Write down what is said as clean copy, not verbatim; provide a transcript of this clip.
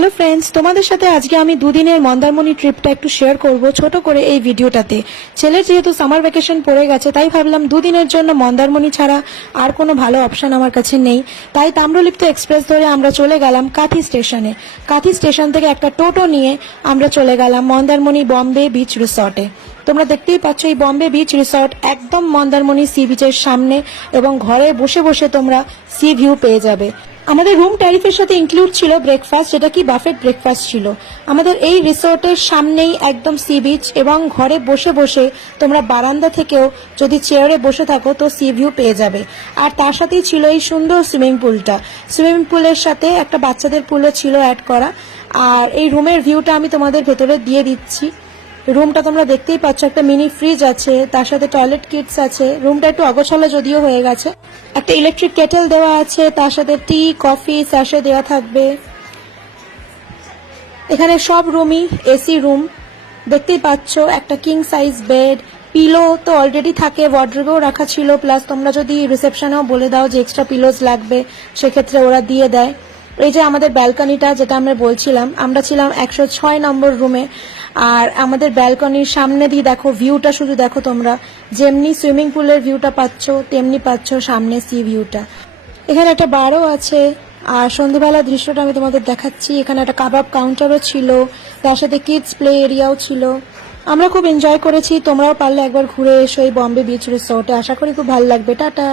Hello friends, তোমাদের সাথে আজকে আমি দুদিনের মন্দারমণি ট্রিপটা একটু শেয়ার করব ছোট করে এই ভিডিওটাতে। ছেলের যেহেতু সামার ভ্যাকেশন পড়ে গেছে, তাই ভাবলাম দুদিনের জন্য মন্দারমণি ছাড়া আর কোনো ভালো অপশন আমার কাছে নেই। তাই তাম্রলিপ্ত এক্সপ্রেস ধরে আমরা চলে গেলাম কাঁথি স্টেশনে। কাঁথি স্টেশন থেকে একটা টোটো নিয়ে আমরা চলে গেলাম মন্দারমণি বম্বে বিচ রিসর্টে। তোমরা দেখতেই পাচ্ছ এই বম্বে বিচ রিসর্ট একদম মন্দারমণি সি বিচের সামনে, এবং ঘরে বসে বসে তোমরা সি ভিউ পেয়ে যাবে। আমাদের রুম ট্যারিফের সাথে ইনক্লুড ছিল ব্রেকফাস্ট, যেটা কি বাফেট ব্রেকফাস্ট ছিল। আমাদের এই রিসোর্টের সামনেই একদম সি বিচ, এবং ঘরে বসে বসে তোমরা বারান্দা থেকেও যদি চেয়ারে বসে থাকো তো সি ভিউ পেয়ে যাবে। আর তার সাথেই ছিল এই সুন্দর সুইমিং পুলটা। সুইমিং পুলের সাথে একটা বাচ্চাদের পুলও ছিল অ্যাড করা। আর এই রুমের ভিউটা আমি তোমাদের ভেতরে দিয়ে দিচ্ছি। রুমটা তোমরা দেখতেই পাচ্ছ, একটা মিনি ফ্রিজ আছে, তার সাথে টয়লেট কিটস আছে। রুমটা একটু অগোছালো যদিও হয়ে গেছে। একটা ইলেকট্রিক কেটেল দেওয়া আছে, তার সাথে টি কফি স্যাশে দেওয়া থাকবে। এখানে সব রুমই এসি রুম। দেখতেই পাচ্ছ একটা কিং সাইজ বেড, পিলো তো অলরেডি থাকে, ওয়ার্ড্রোবেও রাখা ছিল। প্লাস তোমরা যদি রিসেপশনেও বলে দাও যে এক্সট্রা পিলোজ লাগবে, সেক্ষেত্রে ওরা দিয়ে দেয়। এই যে আমাদের ব্যালকনিটা, যেটা আমরা বলছিলাম, আমরা ছিলাম 106 নম্বর রুমে। আর আমাদের ব্যালকনির সামনে দিয়ে দেখো ভিউটা, শুধু দেখো তোমরা, যেমনি সুইমিং পুলের ভিউটা পাচ্ছ তেমনি পাচ্ছ সামনে সি ভিউটা। এখানে একটা বারও আছে। আর সন্ধ্যেবেলার দৃশ্যটা আমি তোমাদের দেখাচ্ছি। এখানে একটা কাবাব কাউন্টারও ছিল, তার সাথে কিডস প্লে এরিয়াও ছিল। আমরা খুব এনজয় করেছি। তোমরাও পারলে একবার ঘুরে এসো এই বম্বে বিচ রিসোর্টে। আশা করি খুব ভালো লাগবে। টাটা।